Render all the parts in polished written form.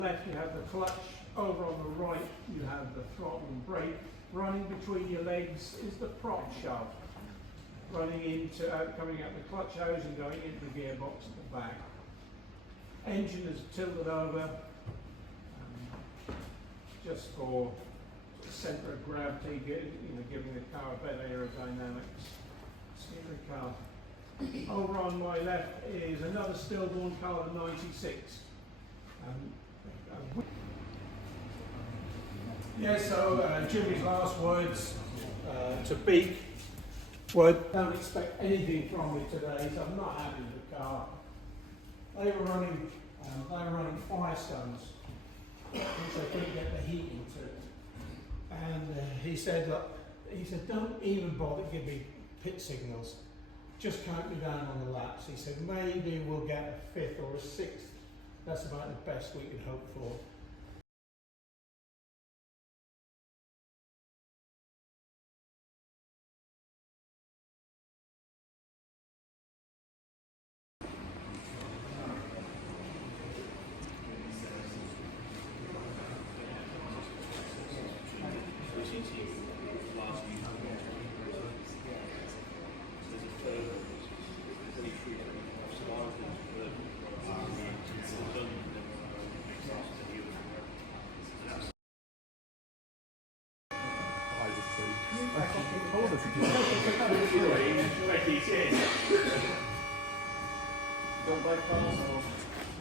Left you have the clutch, over on the right you have the throttle and brake. Running between your legs is the prop shaft. Running into, coming out the clutch hose and going into the gearbox at the back. Engine is tilted over just for centre of gravity, giving the car a better aerodynamics. Steering car. Over on my left is another stillborn car, the 96. So Jimmy's last words to Beak were, don't expect anything from me today, so I'm not happy with the car. They were running Firestones, which they couldn't get the heat into. And he said, don't even bother give me pit signals. Just count me down on the laps. He said, maybe we'll get a 5th or a 6th. That's about the best we could hope for.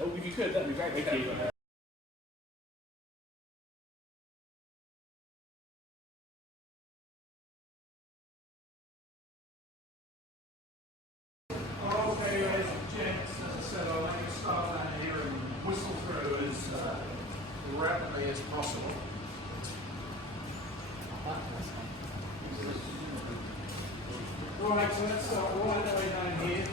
Oh, if you could, that'd be great. Thank you. Okay, ladies and gents, as I said, I'll let you start down here and whistle through as rapidly as possible. Right, so let's start right the way down here.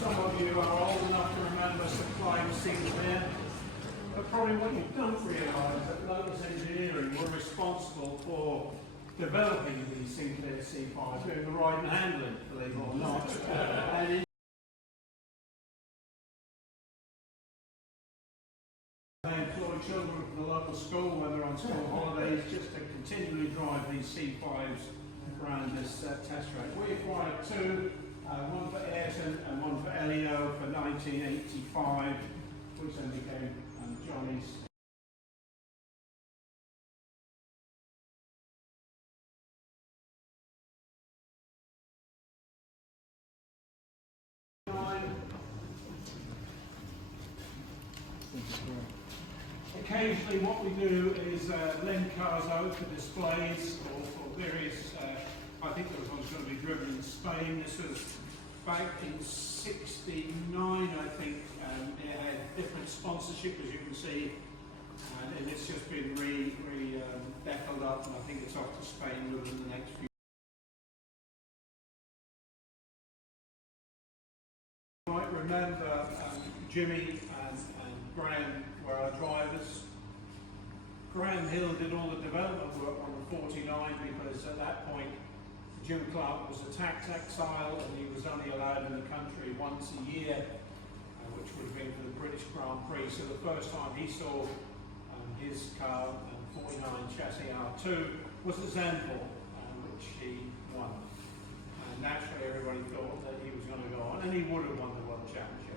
Some of you are old enough to remember supplying Sinclair, but probably what you don't realise that Lotus Engineering were responsible for developing the Sinclair C5, doing the ride and handling, believe it or not. And they employ children from the local school when they're on school holidays just to continually drive these C5s around this test track. We acquired 2. One for Ayrton and one for Elio for 1985, which then became Johnny's. Occasionally what we do is lend cars out for displays or for various, I think there was one going to be driven in Spain. This was back in '69, I think. It had different sponsorship, as you can see, and it's just been deckled up, and I think it's off to Spain within the next few. You might remember Jimmy and Graham were our drivers. Graham Hill did all the development work on the 49 because at that point Jim Clark was a tax exile and he was only allowed in the country once a year, which would have been for the British Grand Prix. So the first time he saw his car, 49 chassis R2, was the Zandvoort, which he won. And naturally everybody thought that he was going to go on, and he would have won the World Championship.